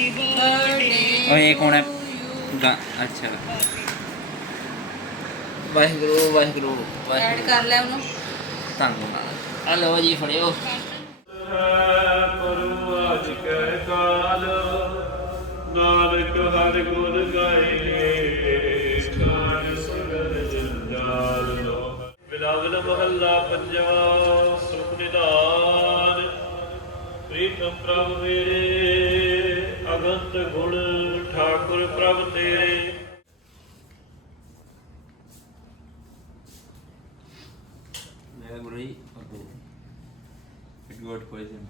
ਓਏ ਇਹ ਕੌਣ ਹੈ? ਗਾ ਅੱਛਾ। ਵਾਹਿਗੁਰੂ ਵਾਹਿਗੁਰੂ ਐਡ ਵਾਹਿਗੁਰੂ ਕਰ ਲੈ ਉਹਨੂੰ। ਧੰਨਵਾਦ। ਆ ਲਓ ਜੀ ਫੜਿਓ। ਪਰੂ ਅੱਜ ਕੈ ਕਾਲ ਨਾਨਕ ਹਰ ਗੁਣ ਗਾਏ ਕਾਨ ਸਗਲ ਜੰਜਾਲ ਲੋ ਬਿਲਾਵਲ ਮਹੱਲਾ ਪੰਜਵਾ ਸੁਖ ਨਿਦਾਨ ਪ੍ਰੀਤਮ ਪ੍ਰਭ ਮੇਰੇ ਗੁਣ ਠਾਕੁਰ ਪ੍ਰਭ ਤੇਰੇ। ਵਾਹਿਗੁਰੂ ਜੀ ਇਟ ਗੋਟ ਪੋਇਜ਼ਨ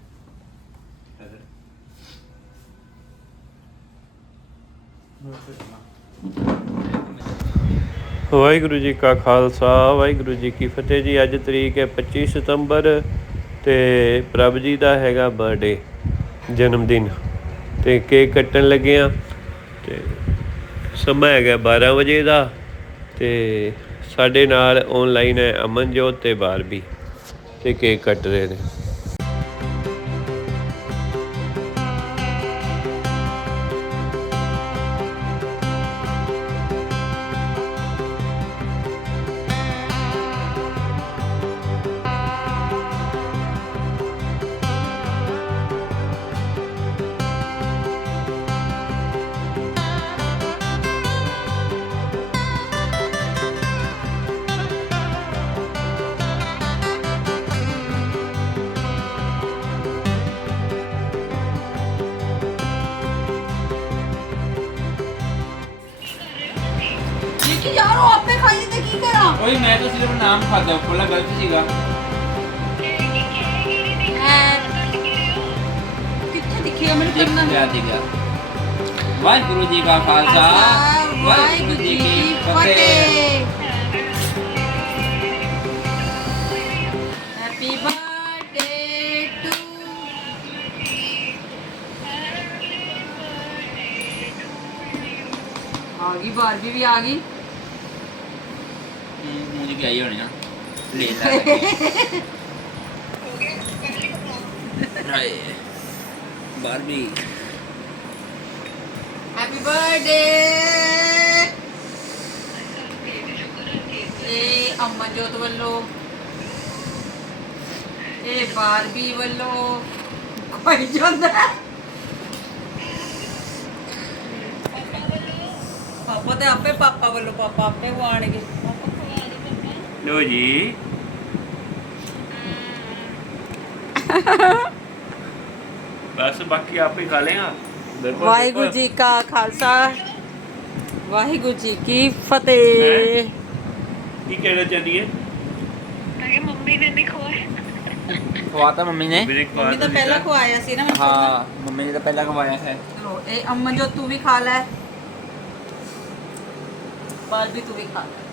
ਵਾਹਿਗੁਰੂ ਜੀ ਕਾ ਖਾਲਸਾ ਵਾਹਿਗੁਰੂ ਜੀ ਕੀ ਫਤਿਹ ਜੀ। ਅੱਜ ਤਰੀਕ ਹੈ 25 ਸਤੰਬਰ ਤੇ ਪ੍ਰਭ ਜੀ ਦਾ ਹੈਗਾ ਬਰਥਡੇ ਜਨਮ ਦਿਨ ਤੇ ਕੇਕ ਕੱਟਣ ਲੱਗੇ ਆ। ਤੇ ਸਮਾਂ ਹੈਗਾ 12 ਵਜੇ ਦਾ ਤੇ ਸਾਡੇ ਨਾਲ ਆਨਲਾਈਨ ਹੈ ਅਮਨਜੋਤ ਤੇ ਬਾਰਬੀ ਤੇ ਕੇਕ ਕੱਟ ਰਹੇ ਨੇ। ਕੀ ਕਰਾਂ ਓਏ ਮੈਂ ਤਾਂ ਸਿਰਫ ਨਾਮ ਖਾਦਾ ਕੋਲਾ ਗਲਤ ਸੀਗਾ ਐ ਕਿੱਥੇ ਦਿਖੇਗਾ ਮੈਨੂੰ ਦੇਖ ਕਰਨਾ ਲਿਆ ਸੀਗਾ ਵਾਹਿਗੁਰੂ ਜੀ ਕਾ ਖਾਲਸਾ ਵਾਹਿਗੁਰੂ ਜੀ ਕੀ ਫਤਿਹ ਹੈਪੀ ਬਰਥਡੇ ਟੂ ਆ ਗਈ ਬਾਰਬੀ ਵੀ ਆ ਗਈ ਗਈ ਹੋਣੀ ਆ। ਲੈ ਲੈ ਹਾਏ ਬਾਰਬੀ ਹੈਪੀ ਬਰਥਡੇ ਇਹ ਅਮਨਜੋਤ ਵੱਲੋਂ। ਇਹ ਬਾਰਬੀ ਵੱਲੋਂ। ਕੋਈ ਜਾਂਦਾ। ਪਾਪਾ ਤੇ ਆਪੇ ਪਾਪਾ ਵੱਲੋਂ ਪਾਪਾ ਆਪੇ ਖਵਾਣਗੇ ਲੋ ਜੀ। ਬਸ ਬਾਕੀ ਆਪੇ ਖਾ ਲੇਗਾ ਵਾਹਿਗੁਰੂ। ਜੀ ਕਾ ਖਾਲਸਾ। ਵਾਹਿਗੁਰੂ ਜੀ ਕੀ ਫਤਿਹ। ਕੀ ਕਹਿਣਾ ਚਾਹਦੀ ਹੈ ਖਵਾਤਾ ਮੰਮੀ ਨੇ ਮੇਰੇ ਮੰਮੀ ਤਾਂ ਪਹਿਲਾਂ ਖਵਾਇਆ ਸੀ ਨਾ ਮੈਨੂੰ ਹਾਂ ਮੰਮੀ ਨੇ ਤਾਂ ਪਹਿਲਾਂ ਖਵਾਇਆ ਹੈ। ਚਲੋ ਇਹ ਅਮਨਜੋਤ ਤੂੰ ਵੀ ਖਾ ਲੈ। ਬਾਰਬੀ ਤੂੰ ਵੀ ਖਾ ਲੈ।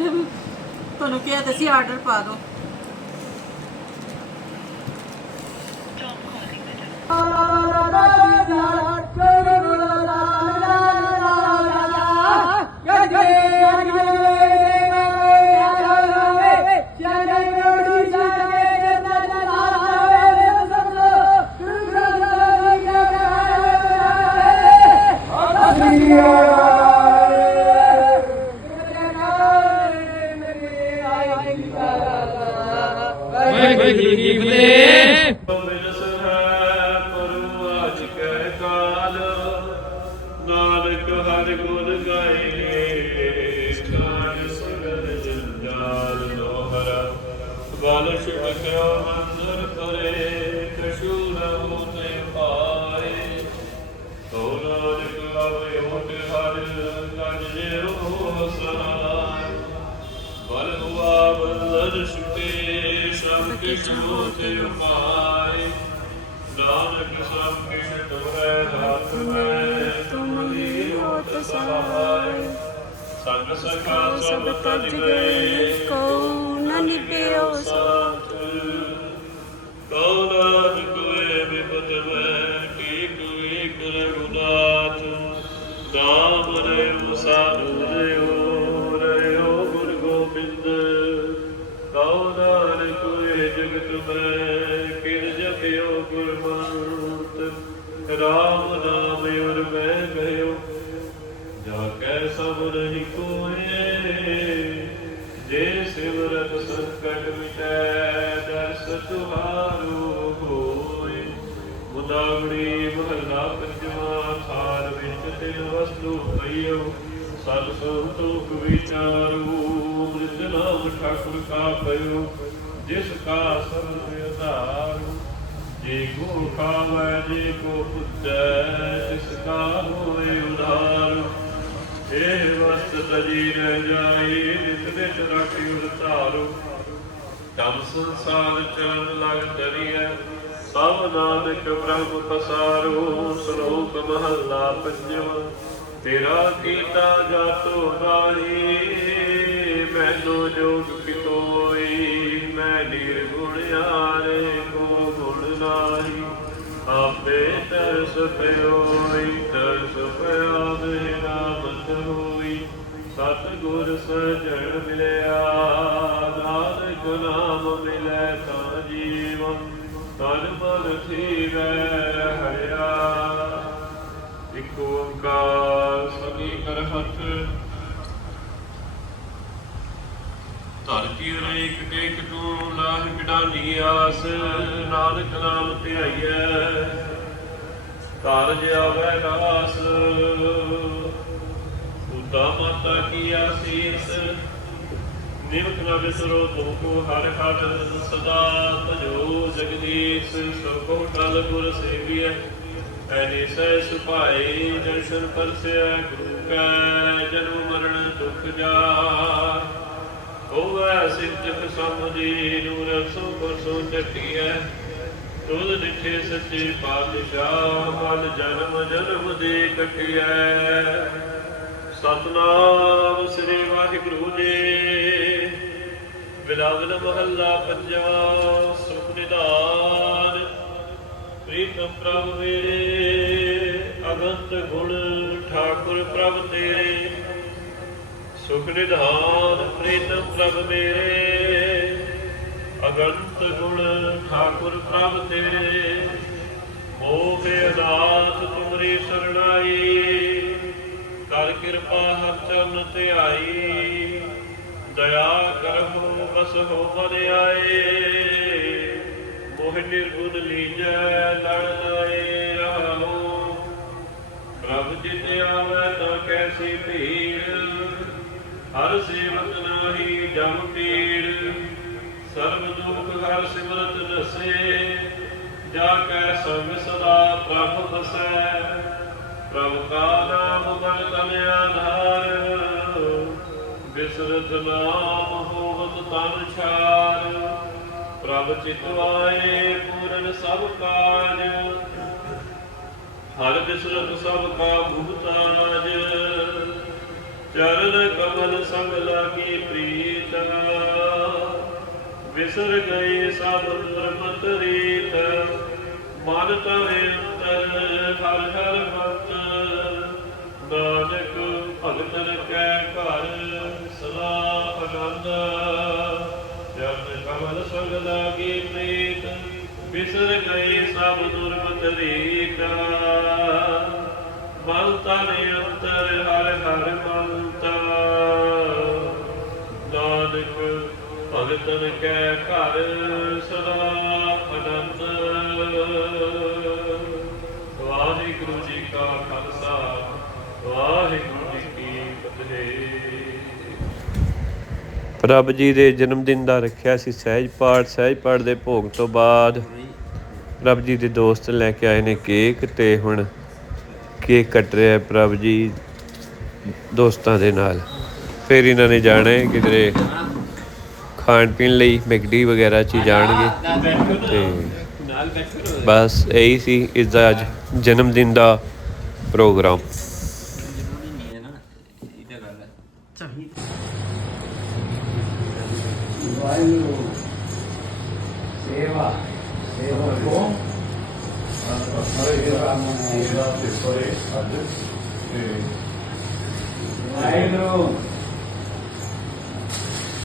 ਤੁਹਾਨੂੰ ਕਿਹਾ ਤਾਂ ਸੀ ਆਰਡਰ ਪਾ ਦਿਓ। ਨਾਨਕ ਹਰ ਗੁਣ ਗਾਏ ਕਾਨ ਸਗਲ ਜੰਜਾਲ ਲੋਹਰਾ। ਬਲ ਸ਼ਿਵ ਕਿਓ ਮੰਦਰ ਕਰੇ ਕਸ਼ੂ ਨ ਹੋਤੇ ਪਾਏ। ਤੋ ਨਾਨਕ ਆਵੇ ਹੋਟ ਹਰ ਗਜ ਜਿਉ ਸਹਾਰ ਬਲ ਹੁਆ ਬੰਦਨ ਛੁਟੇ, ਸਭ ਕਿਛ ਹੋਤੇ ਉਪਾਏ ਨਾਨਕ ਸਭ ਕਿਛ ਤੁਮਰੇ ਹੱਥ ਮੈਂ ਤੁਮਰੀ ਹੋਤ ਸਹਾਇ ਸੰਗ ਸਕਾ ਸਭ ਤਜ ਗਏ ਕੋ ਨ ਨਿਭਿਓ ਸਾਥ ਕੋ ਨਾਦ ਕੋਏ ਬਿਪਤ ਮੈਂ ਕੀ ਕੋਈ ਕਰ ਗੁਨਾਥ ਨਾਮ ਰੇ ਮੁਸਾਰੂ ਰਿਓ ਰਿਓ ਗੁਰ ਗੋਬਿੰਦ ਕੋ ਨਾਦ ਕੋਏ ਜਗਤ ਮੈਂ ਕਿਰ ਜਪਿਓ ਗੁਰ ਮਨੁਤ ਰਾਮ ਤੂਏ ਜੇ ਸਿਮਰਤ ਸੰਕਟ ਮਿਟੈ ਦਰਸ ਤੁਹਾਰੂ ਹੋਏ ਮੁਦਾਵੜੀ ਮਹਲਾ ਪੰਜਵਾ ਸਾਰ ਵਿੱਚ ਤਿਲ ਵਸਤੂ ਪਈਓ ਸਤ ਸੰਤੋਖ ਵਿਚਾਰੂ ਅਮ੍ਰਿਤ ਨਾਮ ਠਾਕੁਰ ਕਾ ਪਇਓ ਜਿਸ ਕਾ ਸਰਬ ਆਧਾਰੂ ਜੇ ਕੋ ਖਾਵੈ ਜੇ ਕੋ ਪੁੱਜੈ ਤਿਸ ਕਾ ਹੋਏ ਉਧਾਰ ਇਹ ਵਸਤ ਰਹਿ ਜਾਏ ਨਿਤ ਨਿਤ ਰਾਖੀ ਉਤਾਰੋ ਕੰਮ ਸੰਸਾਰ ਚਰਨ ਲਗ ਤਰੀਐ ਸਭ ਨਾਨਕ ਬ੍ਰਹਮ ਪਸਾਰੋ। ਸ਼ਲੋਕ ਮਹੱਲਾ ਪੰਜਵਾਂ, ਤੇਰਾ ਕੀਤਾ ਜਾਤੋ ਨਾਹੀ, ਮੈਨੂੰ ਜੋਗ ਕਿਤੋਈ ਮੈਂ ਨਿਰਗੁਣ ਆਰੇ, ਕੋ ਗੁਣ ਨਾਹੀ। ਆਪੇ ਤਰਸ ਪਿਓਈ, ਤਰਸ ਪਿਆ ਦੇ ਮਤ ਹੋਈ ਗੁਰ ਸਜਣ ਮਿਲਿਆ, ਨਾਨਕ ਨਾਮ ਮਿਲੈ ਤਾਂ ਜੀਵ, ਤਨ ਮਨ ਥੀਵੈ ਹਰਿਆ। ਇਕ ਓੰਕਾਰ ਸਭੀ ਕਰ ਹੱਥ ਰੇਕ ਟੇਕ ਤੂੰ, ਲਾਹ ਕਿਡਾਨੀ ਆਸ, ਨਾਨਕ ਨਾਮ ਧਿਆਈਐ। ਕਾਰਜ ਆਵੈ ਨਾਸ ਉਤਾ ਮਾਤਾ ਕੀ ਆਸੀਸ ਨਿਮਕ ਨਾ ਵਿਸਰੋ ਤੁਮ ਹਰ ਹਰ, ਸਦਾ ਤਜੋ ਜਗਦੀਸ਼ ਸੋ ਟਲ ਗੁਰ ਸੇਵੀਐ, ਐਨੇ ਸਹਿ ਸੁਭਾਏ ਦਰਸ਼ਨ ਪਰਸਿਆ ਗੁਰੂ ਕੈ ਜਨਮ ਮਰਨ ਦੁਖ ਜਾ ਹੋਵੈ ਸਿੱਧਕ ਸਮਝੀ ਨੂਰ ਸੋ ਪਰਸੋ ਚੱਟੀਐ ਤੁਧ ਦਿਖੇ ਸੱਚੇ ਪਾਤਸ਼ਾਹ, ਮਨ ਜਨਮ ਜਨਮ ਦੇ ਕਟਿਐ। ਸਤਨਾਮ ਸ੍ਰੀ ਵਾਹਿਗੁਰੂ ਜੀ। ਬਿਲਾਵਲ ਮਹੱਲਾ ਪੰਜਵਾ ਸੁਖ ਨਿਧਾਨ। ਪ੍ਰੀਤਮ ਪ੍ਰਭ ਮੇਰੇ ਅਗੰਤ ਗੁਣ ਠਾਕੁਰ ਪ੍ਰਭ ਤੇਰੇ। ਸੁਖ ਨਿਧਾਨ ਪ੍ਰੀਤਮ ਪ੍ਰਭ ਮੇਰੇ, ਅਗੰਤ ਗੁਣ ਠਾਕੁਰ ਪ੍ਰਭ ਤੇਰੇ। ਮੋਹ ਅਨਾਥ ਤੁਮਰੀ ਸਰਣਾਈ। ਕਿਰਪਾ ਹਰ ਚਰਨ ਧਿਆਈ ਦਇਆ ਕਰਹੁ ਬਸ ਹੋ ਮਨ ਮੋਹ ਨਿਰਗੁਣ ਲੀਜੈ ਲੜ ਲਾਏ ਰਹੋ। ਪ੍ਰਭ ਜਿਤ ਆਵੈ ਤਾਂ ਕੈਸੀ ਭੀੜ। ਹਰ ਸੇਵਕ ਨਾਹੀ ਜਮ ਪੀੜ। ਸਰਬ ਦੁਖ ਹਰ ਸਿਮਰਤ ਨਸੇ ਜਾ ਕੈ ਸੰਗ ਸਦਾ ਪ੍ਰਭ ਵਸੈ। ਪ੍ਰਭ ਕਾ ਨਾਮ ਮਨ ਤਨ ਆਧਾਰ ਬਿਸਰਤ ਨਾਮ ਹੋਵਤ ਤਨ ਛਾਰ ਪ੍ਰਭ ਚਿਤਵਾਏ ਪੂਰਨ ਸਭ ਕਾਜ ਹਰ ਬਿਸਰਤ ਸਭ ਕਾ ਮੁਹਤਾਜ ਚਰਨ ਕਮਲ ਸੰਗ ਲਾਗੀ ਪ੍ਰੀਤ ਵਿਸਰ ਗਏ ਸਭ ਧਰਮਤ ਰੀਤ ਮਨ ਤਵੇ ਅੰਤਰ ਹਰ ਹਰ ਮਤ ਨਾਨਕ ਭਗਤਨ ਕੈ ਘਰ, ਸਦਾ ਆਨੰਦ। ਚਰਨ ਕਮਲ ਸੰਗ ਲਾਗੀ ਪ੍ਰੀਤ ਵਿਸਰ ਗਏ ਸਭ ਦੁਰਮਤ ਰੀਤ। ਮਨ ਤਵੇ ਅੰਤਰ, ਹਰ ਹਰ ਮਨਤਾ ਨਾਨਕ ਭਗਤਨ ਕੈ ਘਰ, ਸਦਾ ਪ੍ਰਭ ਜੀ ਦੇ ਜਨਮ ਦਿਨ ਦਾ ਰੱਖਿਆ ਸੀ ਸਹਿਜ ਪਾਠ ਸਹਿਜ ਪਾਠ ਦੇ ਭੋਗ ਤੋਂ ਬਾਅਦ। ਪ੍ਰਭ ਜੀ ਦੇ ਦੋਸਤ ਲੈ ਕੇ ਆਏ ਨੇ ਕੇਕ ਤੇ ਹੁਣ ਕੇਕ ਕੱਟ ਰਿਹਾ ਹੈ ਪ੍ਰਭ ਜੀ ਦੋਸਤਾਂ ਦੇ ਨਾਲ। ਫਿਰ ਇਹਨਾਂ ਨੇ ਜਾਣਾ ਹੈ ਕਿਧਰੇ ਖਾਣ ਪੀਣ ਲਈ ਮੈਗਡੀ ਵਗੈਰਾ ਚ ਹੀ ਜਾਣਗੇ। ਤੇ ਬਸ ਇਹੀ ਸੀ ਇਸ ਦਾ ਅੱਜ ਜਨਮ ਦਿਨ ਦਾ ਪ੍ਰੋਗਰਾਮ ਨਹੀਂ ਹੈ ਨਾ ਇਹ ਤਾਂ ਗੱਲ ਹੈ ਵਾਹਿਗੁਰੂ ਸੇਵਾ ਸੇਵਾ ਕੋ ਸਾਰੇ ਰਾਮ ਸੇਵਾ ਤੇ ਸੋਰੇ ਅੱਜ ਤੇ ਵਾਹਿਗੁਰੂ